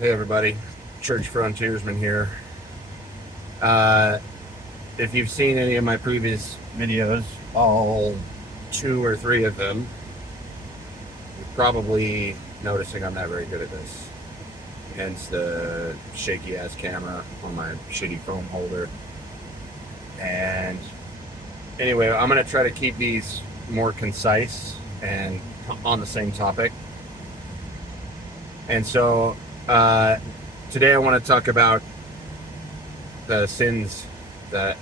Hey everybody, Church Frontiersman here. Uh, if you've seen any of my previous videos, all two or three of them, you're probably noticing I'm not very good at this. Hence the shaky ass camera on my shitty phone holder. And anyway, I'm going to try to keep these more concise and on the same topic. And so today I want to talk about the sins that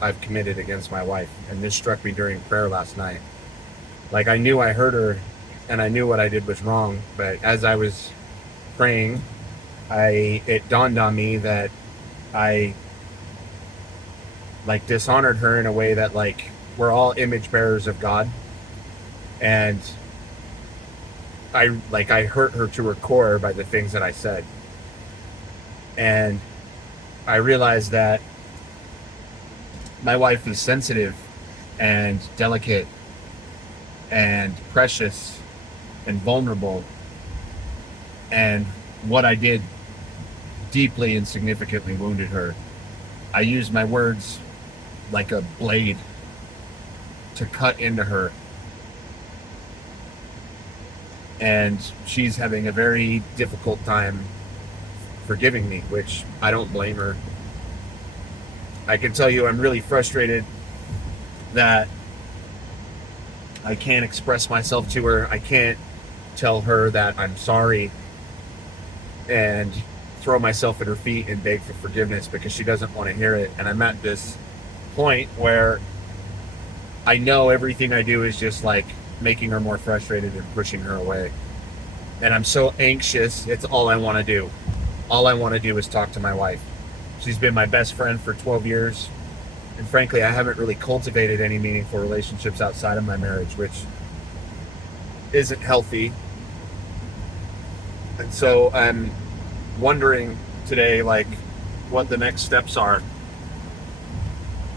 I've committed against my wife. And this struck me during prayer last night. Like, I knew I hurt her and I knew what I did was wrong, but as I was praying, it dawned on me that I like dishonored her in a way that, like, we're all image bearers of God, and I hurt her to her core by the things that I said. And I realized that my wife is sensitive and delicate and precious and vulnerable, and what I did deeply and significantly wounded her. I used my words like a blade to cut into her, and she's having a very difficult time forgiving me, which I don't blame her. I can tell you I'm really frustrated that I can't express myself to her. I can't tell her that I'm sorry and throw myself at her feet and beg for forgiveness because she doesn't want to hear it. And I'm at this point where I know everything I do is just like making her more frustrated and pushing her away. And I'm so anxious. It's all I want to do. All I want to do is talk to my wife. She's been my best friend for 12 years. And frankly, I haven't really cultivated any meaningful relationships outside of my marriage, which isn't healthy. And so I'm wondering today, like, what the next steps are.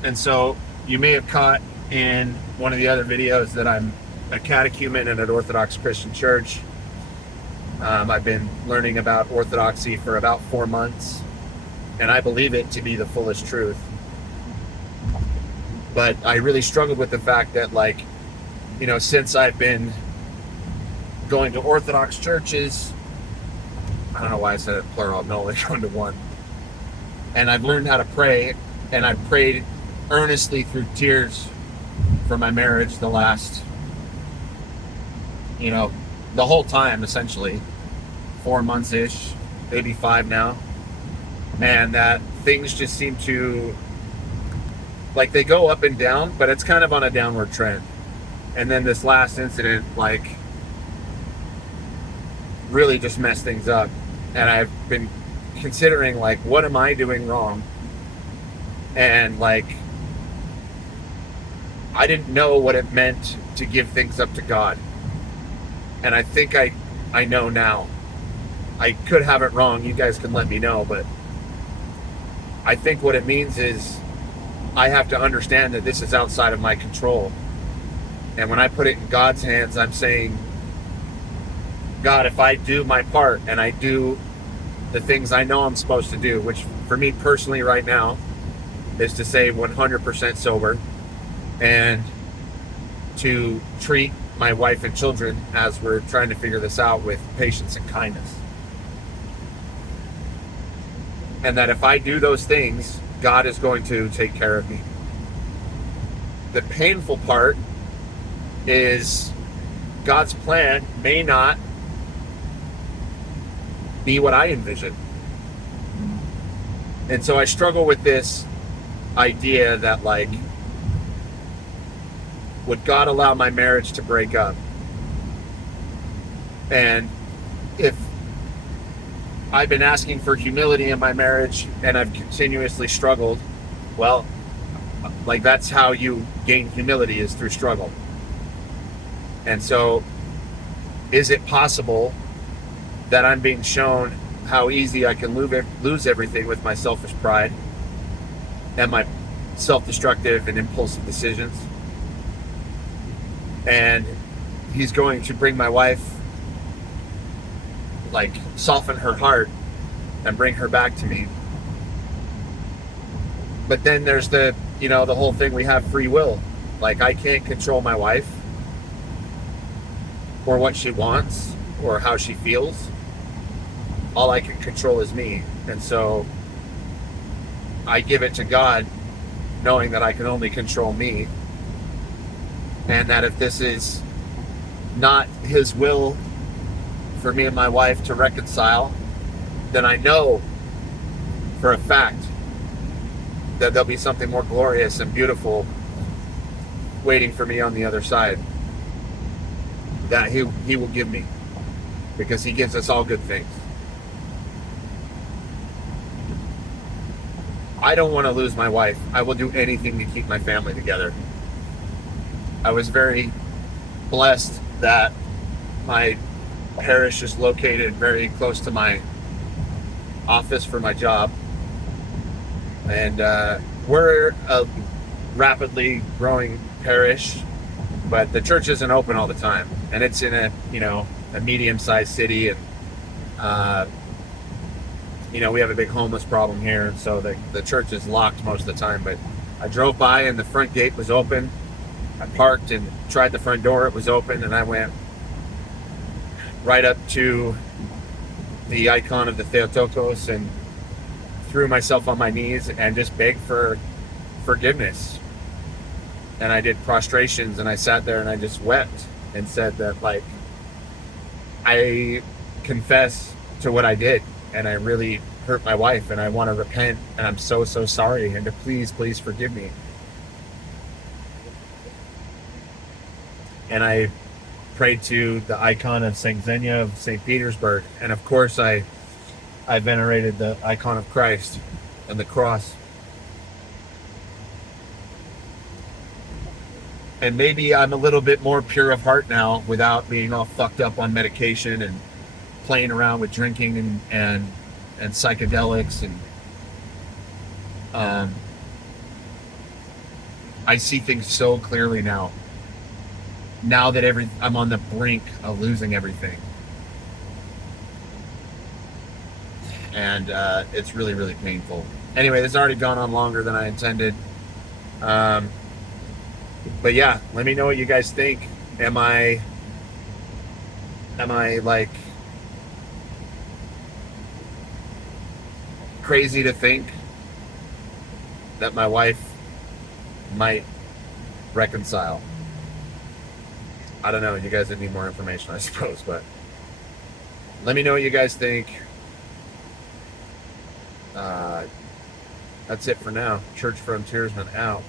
And so you may have caught in one of the other videos that I'm a catechumen in an Orthodox Christian church. I've been learning about Orthodoxy for about 4 months, and I believe it to be the fullest truth. But I really struggled with the fact that, like, since I've been going to Orthodox churches, I don't know why I said it plural, I'm only going to one. And I've learned how to pray, and I've prayed earnestly through tears for my marriage the last, the whole time, essentially. 4 months-ish, maybe 5 now. And that things just seem to, like, they go up and down, but it's kind of on a downward trend. And then this last incident, like, really just messed things up. And I've been considering, like, what am I doing wrong? And, like, I didn't know what it meant to give things up to God. And I think I know now. I could have it wrong. You guys can let me know. But I think what it means is I have to understand that this is outside of my control. And when I put it in God's hands, I'm saying, God, if I do my part and I do the things I know I'm supposed to do, which for me personally right now is to stay 100% sober and to treat my wife and children as we're trying to figure this out with patience and kindness. And that if I do those things, God is going to take care of me. The painful part is God's plan may not be what I envision. And so I struggle with this idea that, like, would God allow my marriage to break up? And if I've been asking for humility in my marriage and I've continuously struggled, well, like, that's how you gain humility, is through struggle. And so is it possible that I'm being shown how easy I can lose everything with my selfish pride and my self-destructive and impulsive decisions? And he's going to bring my wife like soften her heart and bring her back to me. But then there's the whole thing, we have free will. Like, I can't control my wife or what she wants or how she feels. All I can control is me. And so I give it to God, knowing that I can only control me. And that if this is not His will for me and my wife to reconcile, then I know for a fact that there'll be something more glorious and beautiful waiting for me on the other side, that he will give me, because He gives us all good things. I don't want to lose my wife. I will do anything to keep my family together. I was very blessed that my parish is located very close to my office for my job. And we're a rapidly growing parish, but the church isn't open all the time. And it's in a medium-sized city. And, we have a big homeless problem here. And so the church is locked most of the time. But I drove by and the front gate was open. I parked and tried the front door. It was open. And I went right up to the icon of the Theotokos and threw myself on my knees and just begged for forgiveness. And I did prostrations, and I sat there and I just wept and said that, like, I confess to what I did, and I really hurt my wife, and I want to repent, and I'm so sorry, and to please forgive me. And I prayed to the icon of Saint Xenia of St. Petersburg, and of course I venerated the icon of Christ and the cross. And maybe I'm a little bit more pure of heart now, without being all fucked up on medication and playing around with drinking and psychedelics. And I see things so clearly now. Now that I'm on the brink of losing everything. And it's really, really painful. Anyway, this has already gone on longer than I intended. But yeah, let me know what you guys think. Am I like crazy to think that my wife might reconcile? I don't know. You guys need more information, I suppose, but let me know what you guys think. That's it for now. Church Frontiersman out.